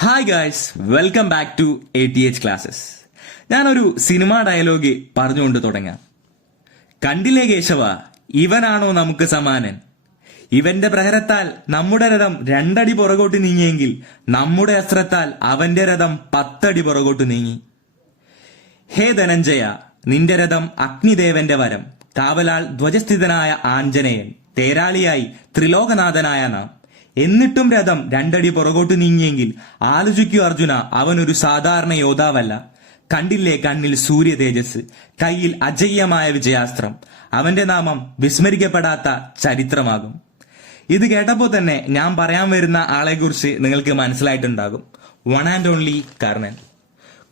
Hi guys, welcome back to ATH classes. ഞാനൊരു cinema dialogue പറഞ്ഞുകൊണ്ട് തുടങ്ങാം. കണ്ടില്ലേ കേശവ, ഇവനാണോ നമുക്ക് സമാനൻ? ഇവന്റെ പ്രഹരത്താൽ നമ്മുടെ രഥം 2 അടി പുറകോട്ട് നീങ്ങിയെങ്കിൽ നമ്മുടെ അസ്ത്രത്താൽ അവന്റെ രഥം 10 അടി പുറകോട്ട് നീങ്ങി. ഹേ ധനഞ്ജയ, നിന്റെ രഥം അഗ്നിദേവന്റെ വരം, കാവലാൾ ധ്വജസ്ഥിതനായ ആഞ്ജനേയൻ, തേരാളിയായി ത്രിലോകനാഥനായ നാം. എന്നിട്ടും രഥം 2 അടി പുറകോട്ട് നീങ്ങിയെങ്കിൽ ആലോചിക്കൂ അർജുന, അവനൊരു സാധാരണ യോദ്ധാവല്ല. കണ്ടില്ലേ കണ്ണിൽ സൂര്യ തേജസ്, കയ്യിൽ അജയ്യമായ വിജയാസ്ത്രം. അവന്റെ നാമം വിസ്മരിക്കപ്പെടാത്ത ചരിത്രമാകും. ഇത് കേട്ടപ്പോൾ തന്നെ ഞാൻ പറയാൻ വരുന്ന ആളെ കുറിച്ച് നിങ്ങൾക്ക് മനസ്സിലായിട്ടുണ്ടാകും. One and only Karnan.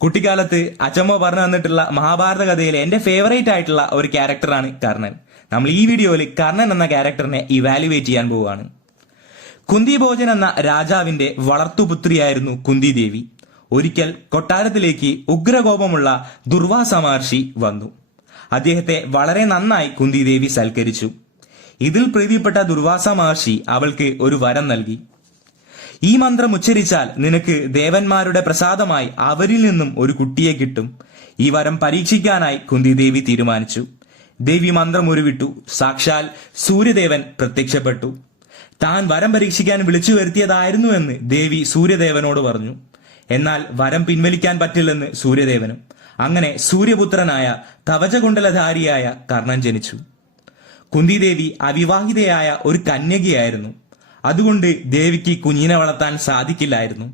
കുട്ടിക്കാലത്ത് അച്ചമ്മ പറഞ്ഞു തന്നിട്ടുള്ള മഹാഭാരത കഥയിലെ എന്റെ ഫേവറേറ്റ് ആയിട്ടുള്ള ഒരു ക്യാരക്ടറാണ് കർണൻ. നമ്മൾ ഈ വീഡിയോയിൽ കർണൻ എന്ന ക്യാരക്ടറിനെ ഇവാലുവേറ്റ് ചെയ്യാൻ പോവുകയാണ്. കുന്തിഭോജൻ എന്ന രാജാവിന്റെ വളർത്തുപുത്രിയായിരുന്നു കുന്തി ദേവി. ഒരിക്കൽ കൊട്ടാരത്തിലേക്ക് ഉഗ്രകോപമുള്ള ദുർവാസ മഹർഷി വന്നു. അദ്ദേഹത്തെ വളരെ നന്നായി കുന്തി ദേവി സൽക്കരിച്ചു. ഇതിൽ പ്രീതിപ്പെട്ട ദുർവാസ മഹർഷി അവൾക്ക് ഒരു വരം നൽകി. ഈ മന്ത്രം ഉച്ചരിച്ചാൽ നിനക്ക് ദേവന്മാരുടെ പ്രസാദമായി അവരിൽ നിന്നും ഒരു കുട്ടിയെ കിട്ടും. ഈ വരം പരീക്ഷിക്കാനായി കുന്തി ദേവി തീരുമാനിച്ചു. ദേവി മന്ത്രം ഉരുവിട്ടു. സാക്ഷാൽ സൂര്യദേവൻ പ്രത്യക്ഷപ്പെട്ടു. താൻ വരം പരീക്ഷിക്കാൻ വിളിച്ചു വരുത്തിയതായിരുന്നു എന്ന് ദേവി സൂര്യദേവനോട് പറഞ്ഞു. എന്നാൽ വരം പിൻവലിക്കാൻ പറ്റില്ലെന്ന് സൂര്യദേവനും. അങ്ങനെ സൂര്യപുത്രനായ കവചകുണ്ടലധാരിയായ കർണൻ ജനിച്ചു. കുന്തിദേവി അവിവാഹിതയായ ഒരു കന്യകയായിരുന്നു. അതുകൊണ്ട് ദേവിക്ക് കുഞ്ഞിനെ വളർത്താൻ സാധിക്കില്ലായിരുന്നു.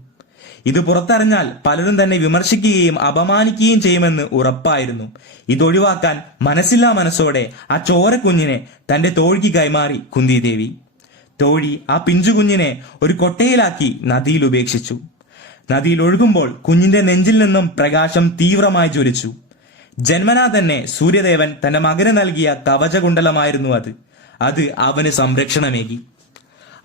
ഇത് പുറത്തറിഞ്ഞാൽ പലരും തന്നെ വിമർശിക്കുകയും അപമാനിക്കുകയും ചെയ്യുമെന്ന് ഉറപ്പായിരുന്നു. ഇതൊഴിവാക്കാൻ മനസ്സില്ലാ മനസ്സോടെ ആ ചോരക്കുഞ്ഞിനെ തന്റെ തോഴിക്ക് കൈമാറി കുന്തിദേവി. തോഴി ആ പിഞ്ചുകുഞ്ഞിനെ ഒരു കൊട്ടയിലാക്കി നദിയിൽ ഉപേക്ഷിച്ചു. നദിയിൽ ഒഴുകുമ്പോൾ കുഞ്ഞിന്റെ നെഞ്ചിൽ നിന്നും പ്രകാശം തീവ്രമായി ജ്വലിച്ചു. ജന്മനാ തന്നെ സൂര്യദേവൻ തന്റെ മകന് നൽകിയ കവചകുണ്ടലമായിരുന്നു അത് അവന് സംരക്ഷണമേകി.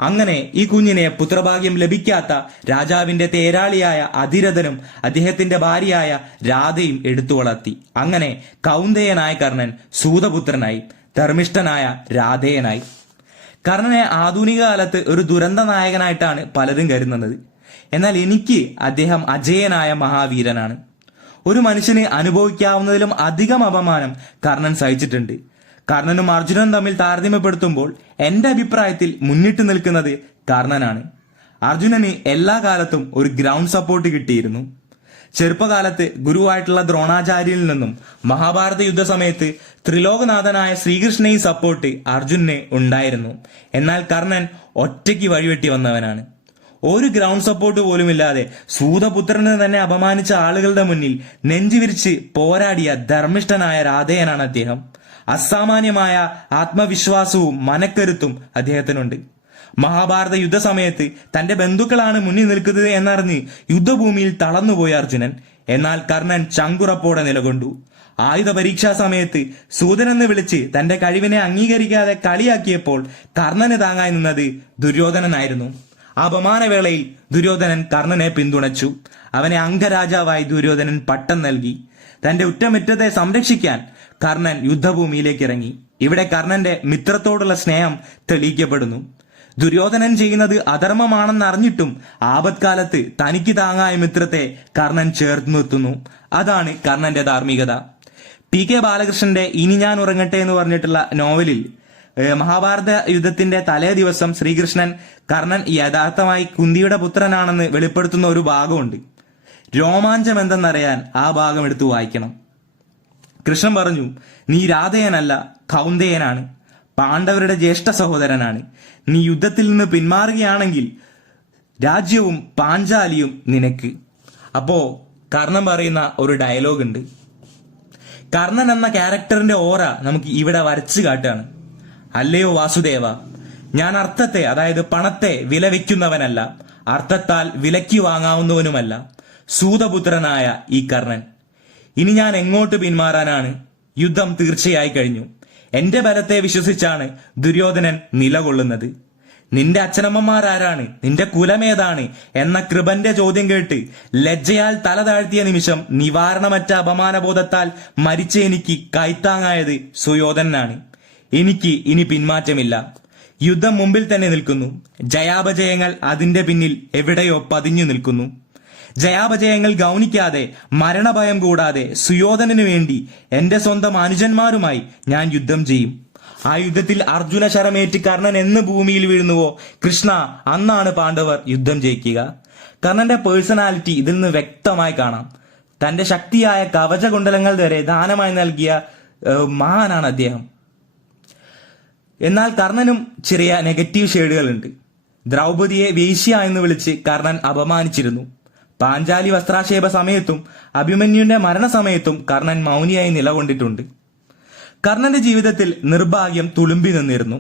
അങ്ങനെ ഈ കുഞ്ഞിനെ പുത്രഭാഗ്യം ലഭിക്കാത്ത രാജാവിന്റെ തേരാളിയായ അധിരഥനും അദ്ദേഹത്തിന്റെ ഭാര്യയായ രാധയും എടുത്തു വളർത്തി. അങ്ങനെ കൗന്ദേയനായ കർണൻ സൂതപുത്രനായി, ധർമ്മിഷ്ഠനായ രാധേയനായി. കർണനെ ആധുനിക കാലത്ത് ഒരു ദുരന്ത നായകനായിട്ടാണ് പലരും കരുതുന്നത്. എന്നാൽ എനിക്ക് അദ്ദേഹം അജേയനായ മഹാവീരനാണ്. ഒരു മനുഷ്യന് അനുഭവിക്കാവുന്നതിലും അധികം അപമാനം കർണൻ സഹിച്ചിട്ടുണ്ട്. കർണനും അർജുനനും തമ്മിൽ താരതമ്യപ്പെടുത്തുമ്പോൾ എന്റെ അഭിപ്രായത്തിൽ മുന്നിട്ട് നിൽക്കുന്നത് കർണനാണ്. അർജുനന് എല്ലാ കാലത്തും ഒരു ഗ്രൗണ്ട് സപ്പോർട്ട് കിട്ടിയിരുന്നു. ചെറുപ്പകാലത്ത് ഗുരുവായിട്ടുള്ള ദ്രോണാചാര്യയിൽ നിന്നും മഹാഭാരത യുദ്ധസമയത്ത് ത്രിലോകനാഥനായ ശ്രീകൃഷ്ണയും സപ്പോർട്ട് അർജുനന് ഉണ്ടായിരുന്നു. എന്നാൽ കർണൻ ഒറ്റയ്ക്ക് വഴിവെട്ടി വന്നവനാണ്. ഒരു ഗ്രൗണ്ട് സപ്പോർട്ട് പോലുമില്ലാതെ സൂതപുത്രനെ തന്നെ അപമാനിച്ച ആളുകളുടെ മുന്നിൽ നെഞ്ചുവിരിച്ച് പോരാടിയ ധർമ്മിഷ്ഠനായ രാധേയനാണ് അദ്ദേഹം. അസാമാന്യമായ ആത്മവിശ്വാസവും മനക്കരുത്തും അദ്ദേഹത്തിനുണ്ട്. മഹാഭാരത യുദ്ധസമയത്ത് തന്റെ ബന്ധുക്കളാണ് മുന്നിൽ നിൽക്കുന്നത് എന്നറിഞ്ഞ് യുദ്ധഭൂമിയിൽ തളർന്നുപോയ അർജുനൻ. എന്നാൽ കർണൻ ചങ്കുറപ്പോടെ നിലകൊണ്ടു. ആയുധ പരീക്ഷാ സമയത്ത് സൂതനെന്ന് വിളിച്ച് തന്റെ കഴിവിനെ അംഗീകരിക്കാതെ കളിയാക്കിയപ്പോൾ കർണന് താങ്ങായി നിന്നത് ദുര്യോധനനായിരുന്നു. അപമാനവേളയിൽ ദുര്യോധനൻ കർണനെ പിന്തുണച്ചു. അവനെ അംഗരാജാവായി ദുര്യോധനൻ പട്ടം നൽകി. തന്റെ ഉറ്റമിറ്റത്തെ സംരക്ഷിക്കാൻ കർണൻ യുദ്ധഭൂമിയിലേക്ക് ഇറങ്ങി. ഇവിടെ കർണന്റെ മിത്രത്തോടുള്ള സ്നേഹം തെളിയിക്കപ്പെടുന്നു. ദുര്യോധനൻ ചെയ്യുന്നത് അധർമ്മമാണെന്ന് അറിഞ്ഞിട്ടും ആപത്കാലത്ത് തനിക്ക് താങ്ങായ മിത്രത്തെ കർണൻ ചേർത്ത് നിർത്തുന്നു. അതാണ് കർണന്റെ ധാർമ്മികത. PK ബാലകൃഷ്ണന്റെ ഇനി ഞാൻ ഉറങ്ങട്ടെ എന്ന് പറഞ്ഞിട്ടുള്ള നോവലിൽ മഹാഭാരത യുദ്ധത്തിന്റെ തലേ ദിവസം ശ്രീകൃഷ്ണൻ കർണൻ യഥാർത്ഥമായി കുന്തിയുടെ പുത്രനാണെന്ന് വെളിപ്പെടുത്തുന്ന ഒരു ഭാഗമുണ്ട്. രോമാഞ്ചം എന്തെന്നറിയാൻ ആ ഭാഗം എടുത്തു വായിക്കണം. കൃഷ്ണൻ പറഞ്ഞു, നീ രാധേയനല്ല, കൗന്ദേയനാണ്, പാണ്ഡവരുടെ ജ്യേഷ്ഠ സഹോദരനാണ്. നീ യുദ്ധത്തിൽ നിന്ന് പിന്മാറുകയാണെങ്കിൽ രാജ്യവും പാഞ്ചാലിയും നിനക്ക്. അപ്പോ കർണൻ പറയുന്ന ഒരു ഡയലോഗ് ഉണ്ട്. കർണൻ എന്ന ക്യാരക്ടറിന്റെ ഓറ നമുക്ക് ഇവിടെ വരച്ചു കാട്ടാണ്. അല്ലയോ വാസുദേവ, ഞാൻ അർത്ഥത്തെ, അതായത് പണത്തെ വില വയ്ക്കുന്നവനല്ല, അർത്ഥത്താൽ വിലയ്ക്ക് വാങ്ങാവുന്നവനുമല്ല. സൂതപുത്രനായ ഈ കർണൻ. ഇനി ഞാൻ എങ്ങോട്ട് പിന്മാറാനാണ്? യുദ്ധം തീർച്ചയായി കഴിഞ്ഞു. എന്റെ ബലത്തെ വിശ്വസിച്ചാണ് ദുര്യോധനൻ നിലകൊള്ളുന്നത്. നിന്റെ അച്ഛനമ്മമാരാരാണ്, നിന്റെ കുലമേതാണ് എന്ന കൃപന്റെ ചോദ്യം കേട്ട് ലജ്ജയാൽ തല താഴ്ത്തിയ നിമിഷം നിവാരണമറ്റ അപമാനബോധത്താൽ മരിച്ച എനിക്ക് കൈത്താങ്ങായത് സുയോധനാണ്. എനിക്ക് ഇനി പിന്മാറ്റമില്ല. യുദ്ധം മുമ്പിൽ തന്നെ നിൽക്കുന്നു. ജയാപജയങ്ങൾ അതിന്റെ പിന്നിൽ എവിടെയോ പതിഞ്ഞു നിൽക്കുന്നു. ജയാപജയങ്ങൾ ഗൗനിക്കാതെ മരണഭയം കൂടാതെ സുയോധനു വേണ്ടി എന്റെ സ്വന്തം അനുജന്മാരുമായി ഞാൻ യുദ്ധം ചെയ്യും. ആ യുദ്ധത്തിൽ അർജുന ശരമേറ്റ് കർണൻ എന്ന് ഭൂമിയിൽ വീഴുന്നുവോ കൃഷ്ണ, അന്നാണ് പാണ്ഡവർ യുദ്ധം ജയിക്കുക. കർണന്റെ പേഴ്സണാലിറ്റി ഇതിൽ നിന്ന് വ്യക്തമായി കാണാം. തന്റെ ശക്തിയായ കവചകുണ്ടലങ്ങൾ വരെ ദാനമായി നൽകിയ മഹാനാണ് അദ്ദേഹം. എന്നാൽ കർണനും ചെറിയ നെഗറ്റീവ് ഷെയ്ഡുകളുണ്ട്. ദ്രൗപദിയെ വേശ്യ എന്ന് വിളിച്ച് കർണൻ അപമാനിച്ചിരുന്നു. പാഞ്ചാലി വസ്ത്രാക്ഷേപ സമയത്തും അഭിമന്യുവിന്റെ മരണസമയത്തും കർണൻ മൗനിയായി നിലകൊണ്ടിട്ടുണ്ട്. കർണന്റെ ജീവിതത്തിൽ നിർഭാഗ്യം തുളുമ്പി നിന്നിരുന്നു.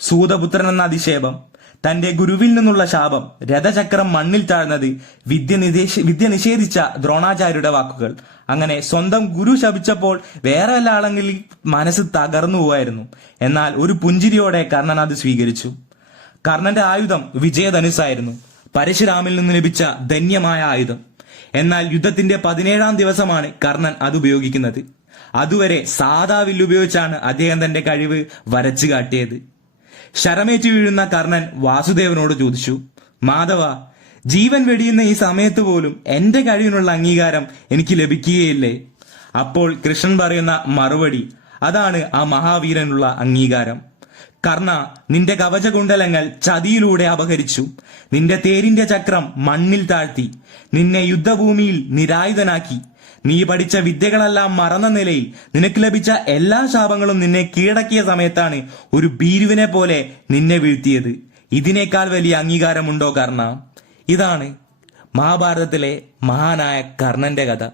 സൂതപുത്രൻ എന്ന അധിക്ഷേപം, തന്റെ ഗുരുവിൽ നിന്നുള്ള ശാപം, രഥചക്രം മണ്ണിൽ താഴ്ന്നത്, വിദ്യ നിഷേധിച്ച ദ്രോണാചാര്യരുടെ വാക്കുകൾ, അങ്ങനെ സ്വന്തം ഗുരു ശപിച്ചപ്പോൾ വേറെ വല്ല ആളെങ്കിൽ മനസ്സ് തകർന്നു പോവായിരുന്നു. എന്നാൽ ഒരു പുഞ്ചിരിയോടെ കർണൻ അത് സ്വീകരിച്ചു. കർണന്റെ ആയുധം വിജയധനുസായിരുന്നു, പരശുരാമിൽ നിന്ന് ലഭിച്ച ധന്യമായ ആയുധം. എന്നാൽ യുദ്ധത്തിന്റെ 17-ാം ദിവസമാണ് കർണൻ അത് ഉപയോഗിക്കുന്നത്. അതുവരെ സാധാ വില്ലുപയോഗിച്ചാണ് അദ്ദേഹം തന്റെ കഴിവ് വരച്ചു കാട്ടിയത്. ശരമേറ്റു വീഴുന്ന കർണൻ വാസുദേവനോട് ചോദിച്ചു, മാധവ, ജീവൻ വെടിയുന്ന ഈ സമയത്ത് പോലും എന്റെ കഴിവിനുള്ള അംഗീകാരം എനിക്ക് ലഭിക്കുകയില്ലേ? അപ്പോൾ കൃഷ്ണൻ പറയുന്ന മറുപടി, അതാണ് ആ മഹാവീരനുള്ള അംഗീകാരം. കർണ, നിന്റെ കവചകുണ്ടലങ്ങൾ ചതിയിലൂടെ അപഹരിച്ചു. നിന്റെ തേരിന്റെ ചക്രം മണ്ണിൽ താഴ്ത്തി. നിന്നെ യുദ്ധഭൂമിയിൽ നിരായുധനാക്കി. നീ പഠിച്ച വിദ്യകളെല്ലാം മറന്ന നിലയിൽ നിനക്ക് ലഭിച്ച എല്ലാ ശാപങ്ങളും നിന്നെ കീഴടക്കിയ സമയത്താണ് ഒരു ഭീരുവിനെ പോലെ നിന്നെ വീഴ്ത്തിയത്. ഇതിനേക്കാൾ വലിയ അംഗീകാരമുണ്ടോ കർണ? ഇതാണ് മഹാഭാരതത്തിലെ മഹാനായ കർണന്റെ കഥ.